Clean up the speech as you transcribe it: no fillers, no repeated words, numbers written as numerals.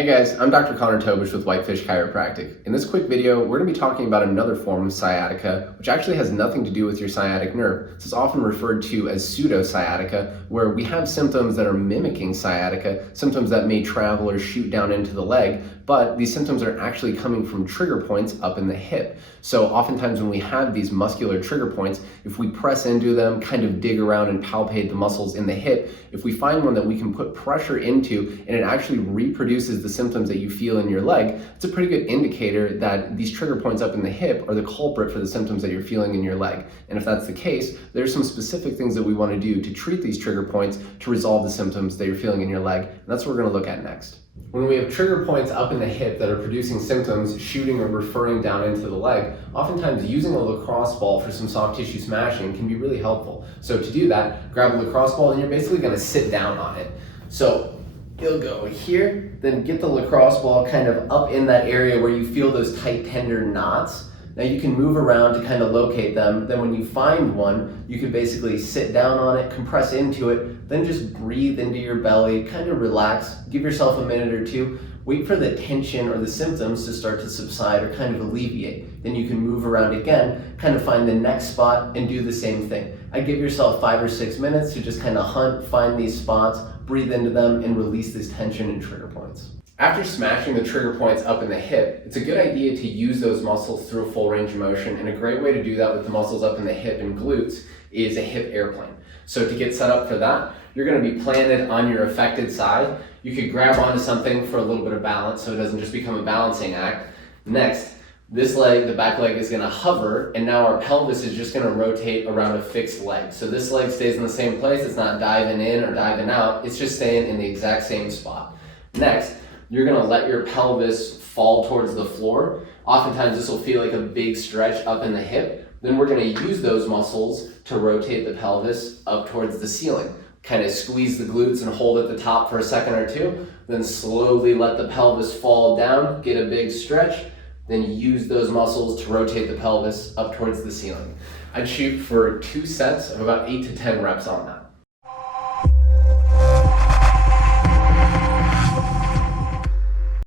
Hey guys, I'm Dr. Tobisch with Whitefish Chiropractic. In this quick video, we're going to be talking about another form of sciatica, which actually has nothing to do with your sciatic nerve. This is often referred to as pseudo sciatica, where we have symptoms that are mimicking sciatica, symptoms that may travel or shoot down into the leg, but these symptoms are actually coming from trigger points up in the hip. So oftentimes when we have these muscular trigger points, if we press into them, kind of dig around and palpate the muscles in the hip, if we find one that we can put pressure into and it actually reproduces the symptoms that you feel in your leg, it's a pretty good indicator that these trigger points up in the hip are the culprit for the symptoms that you're feeling in your leg. And if that's the case, there's some specific things that we want to do to treat these trigger points to resolve the symptoms that you're feeling in your leg. And that's what we're going to look at next. When we have trigger points up in the hip that are producing symptoms shooting or referring down into the leg, oftentimes using a lacrosse ball for some soft tissue smashing can be really helpful. So to do that, grab a lacrosse ball and you're basically going to sit down on it. So you'll go here, then get the lacrosse ball kind of up in that area where you feel those tight, tender knots. Now you can move around to kind of locate them. Then when you find one, you can basically sit down on it, compress into it, then just breathe into your belly, kind of relax, give yourself a minute or two, wait for the tension or the symptoms to start to subside or kind of alleviate. Then you can move around again, kind of find the next spot and do the same thing. I give yourself 5 or 6 minutes to just kind of hunt, find these spots, breathe into them, and release this tension and trigger points. After smashing the trigger points up in the hip, it's a good idea to use those muscles through a full range of motion, and a great way to do that with the muscles up in the hip and glutes is a hip airplane. So to get set up for that, you're going to be planted on your affected side. You could grab onto something for a little bit of balance so it doesn't just become a balancing act. Next, this leg, the back leg, is going to hover, and now our pelvis is just going to rotate around a fixed leg. So this leg stays in the same place. It's not diving in or diving out. It's just staying in the exact same spot. Next, you're going to let your pelvis fall towards the floor. Oftentimes this will feel like a big stretch up in the hip. Then we're going to use those muscles to rotate the pelvis up towards the ceiling. Kind of squeeze the glutes and hold at the top for a second or two. Then slowly let the pelvis fall down, get a big stretch. Then use those muscles to rotate the pelvis up towards the ceiling. I'd shoot for 2 sets of about 8 to 10 reps on that.